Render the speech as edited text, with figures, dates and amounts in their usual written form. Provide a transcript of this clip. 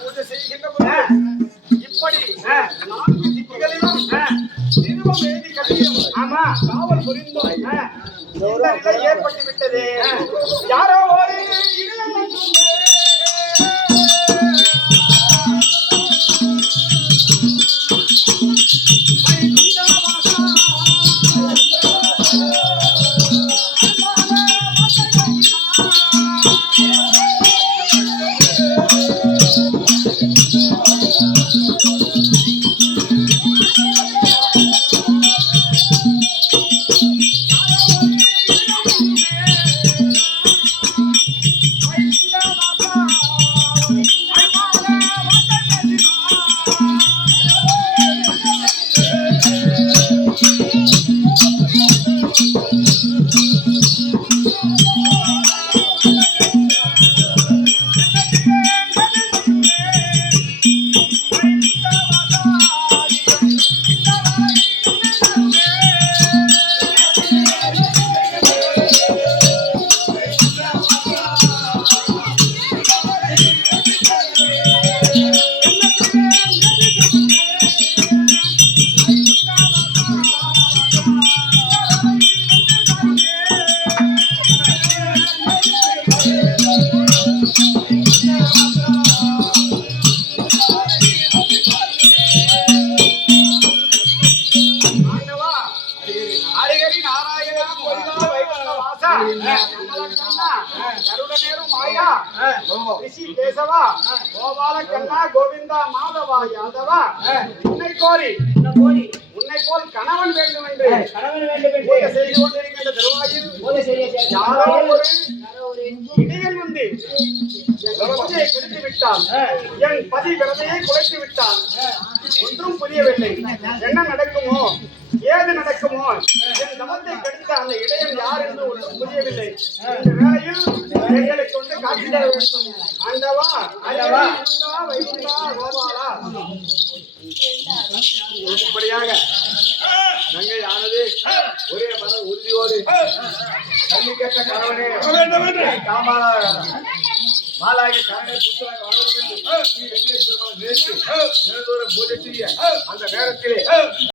பூஜை செய்கின்ற போது இப்படி 4 திக்குகளிலும் நிறுவம் எழுதி கட்டியும் காவல் புரிந்தோம் இந்த நிலை ஏற்பட்டு விட்டது. யாரோ ஒரு கோவிந்தா மாதவா யாதவா உன்னை கோரி உன்னை போல் கணவன் வேண்டும் என்று செய்து கொண்டிருக்கின்ற திருவாயில் யாரோ ஒரு இடையன் வந்து பூஜையை கெடுத்து விட்டான், என் பதி விரதையை குலைத்து விட்டான். ஒன்றும் புரியவில்லை. என்ன நடக்குமோ ஏது நடக்குமோ, என் தமத்தை கெடுத்த அந்த இடையன் யார் என்று ஒன்றும் புரியவில்லை. இந்த வேளையில் எங்களுக்கு வந்து காட்சி தர வேண்டும். ஆண்டவா வைகுண்டா கோபாலா. இப்படியாக நங்கை ஆனது ஒரே மன உறுதியோடு கல்வி கேட்ட கணவனே காமாலா மாலாகி கரணை புத்தகம் வளரும் என்று பூஜை செய்ய அந்த நேரத்திலே